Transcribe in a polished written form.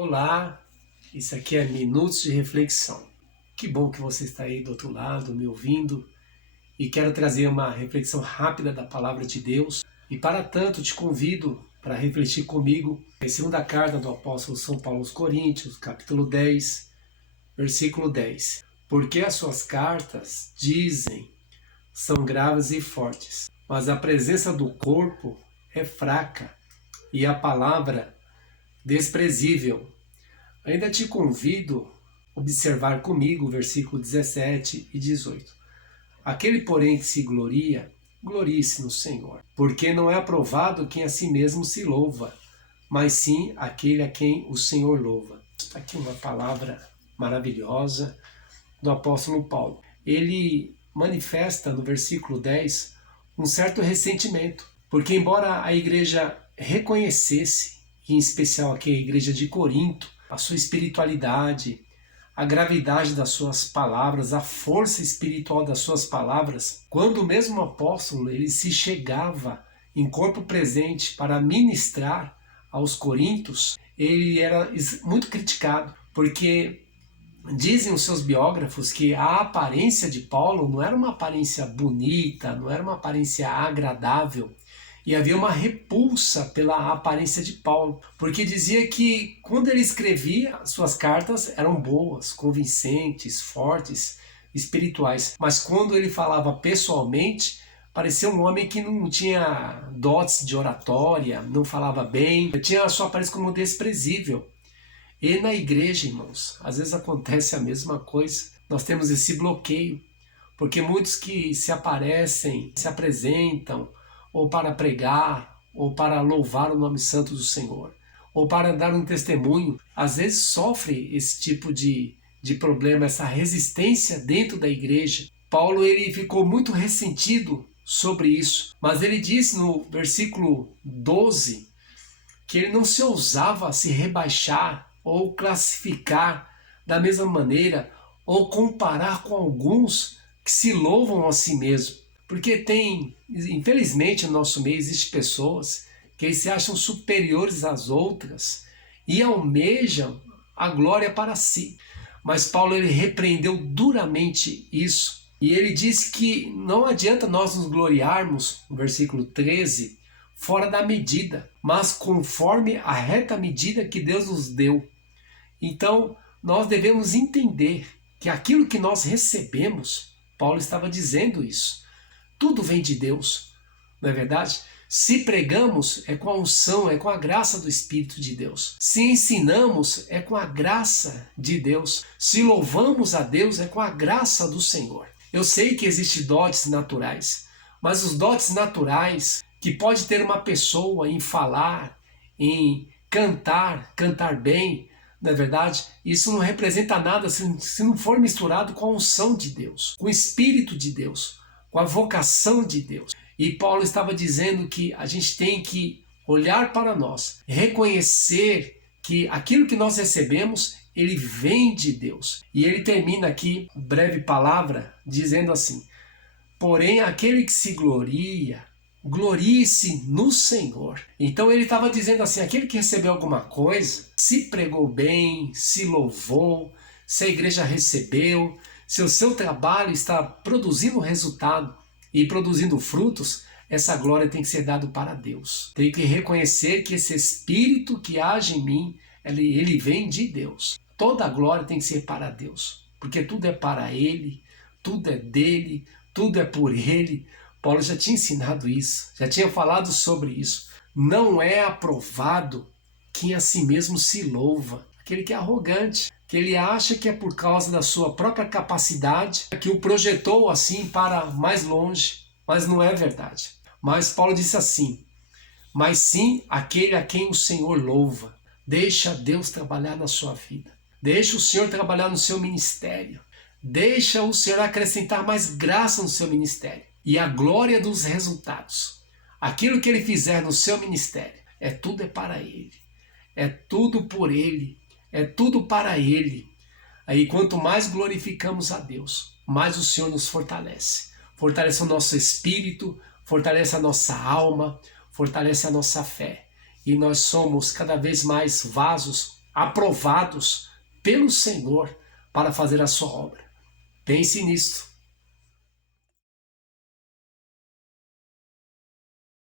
Olá, isso aqui é Minutos de Reflexão. Que bom que você está aí do outro lado, me ouvindo, e quero trazer uma reflexão rápida da Palavra de Deus. E para tanto te convido para refletir comigo em segunda carta do apóstolo São Paulo aos Coríntios, capítulo 10, versículo 10. Porque as suas cartas, dizem, são graves e fortes, mas a presença do corpo é fraca e a palavra desprezível. Ainda te convido a observar comigo o versículo 17 e 18. Aquele, porém, que se gloria, glorie-se no Senhor, porque não é aprovado quem a si mesmo se louva, mas sim aquele a quem o Senhor louva. Aqui uma palavra maravilhosa do apóstolo Paulo. Ele manifesta no versículo 10 um certo ressentimento, porque embora a igreja reconhecesse, em especial aqui a igreja de Corinto, a sua espiritualidade, a gravidade das suas palavras, a força espiritual das suas palavras, quando o mesmo apóstolo ele se chegava em corpo presente para ministrar aos coríntios, ele era muito criticado, porque dizem os seus biógrafos que a aparência de Paulo não era uma aparência bonita, não era uma aparência agradável, e havia uma repulsa pela aparência de Paulo, porque dizia que quando ele escrevia, suas cartas eram boas, convincentes, fortes, espirituais, mas quando ele falava pessoalmente, parecia um homem que não tinha dotes de oratória, não falava bem, tinha a sua aparência como desprezível. E na igreja, irmãos, às vezes acontece a mesma coisa. Nós temos esse bloqueio, porque muitos que se aparecem, se apresentam, ou para pregar, ou para louvar o nome santo do Senhor, ou para dar um testemunho, às vezes sofre esse tipo de problema, essa resistência dentro da igreja. Paulo ele ficou muito ressentido sobre isso, mas ele diz no versículo 12 que ele não se ousava se rebaixar ou classificar da mesma maneira ou comparar com alguns que se louvam a si mesmo. Porque infelizmente no nosso meio existem pessoas que se acham superiores às outras e almejam a glória para si. Mas Paulo ele repreendeu duramente isso. E ele disse que não adianta nós nos gloriarmos, no versículo 13, fora da medida, mas conforme a reta medida que Deus nos deu. Então, nós devemos entender que aquilo que nós recebemos, Paulo estava dizendo isso, tudo vem de Deus, não é verdade? Se pregamos, é com a unção, é com a graça do Espírito de Deus. Se ensinamos, é com a graça de Deus. Se louvamos a Deus, é com a graça do Senhor. Eu sei que existem dotes naturais, mas os dotes naturais que pode ter uma pessoa em falar, em cantar bem, não é verdade? Isso não representa nada se não for misturado com a unção de Deus, com o Espírito de Deus, com a vocação de Deus. E Paulo estava dizendo que a gente tem que olhar para nós, reconhecer que aquilo que nós recebemos, ele vem de Deus. E ele termina aqui, breve palavra, dizendo assim: porém aquele que se gloria, glorie-se no Senhor. Então ele estava dizendo assim, aquele que recebeu alguma coisa, se pregou bem, se louvou, se a igreja recebeu, se o seu trabalho está produzindo resultado e produzindo frutos, essa glória tem que ser dada para Deus. Tem que reconhecer que esse Espírito que age em mim, ele vem de Deus. Toda a glória tem que ser para Deus, porque tudo é para Ele, tudo é dele, tudo é por Ele. Paulo já tinha ensinado isso, já tinha falado sobre isso. Não é aprovado quem a si mesmo se louva, aquele que é arrogante, que ele acha que é por causa da sua própria capacidade que o projetou assim para mais longe, mas não é verdade. Mas Paulo disse assim: mas sim aquele a quem o Senhor louva. Deixa Deus trabalhar na sua vida, deixa o Senhor trabalhar no seu ministério, deixa o Senhor acrescentar mais graça no seu ministério. E a glória dos resultados, aquilo que ele fizer no seu ministério, tudo é para ele, é tudo por ele, é tudo para ele. Aí quanto mais glorificamos a Deus, mais o Senhor nos fortalece. Fortalece o nosso espírito, fortalece a nossa alma, fortalece a nossa fé. E nós somos cada vez mais vasos aprovados pelo Senhor para fazer a sua obra. Pense nisso.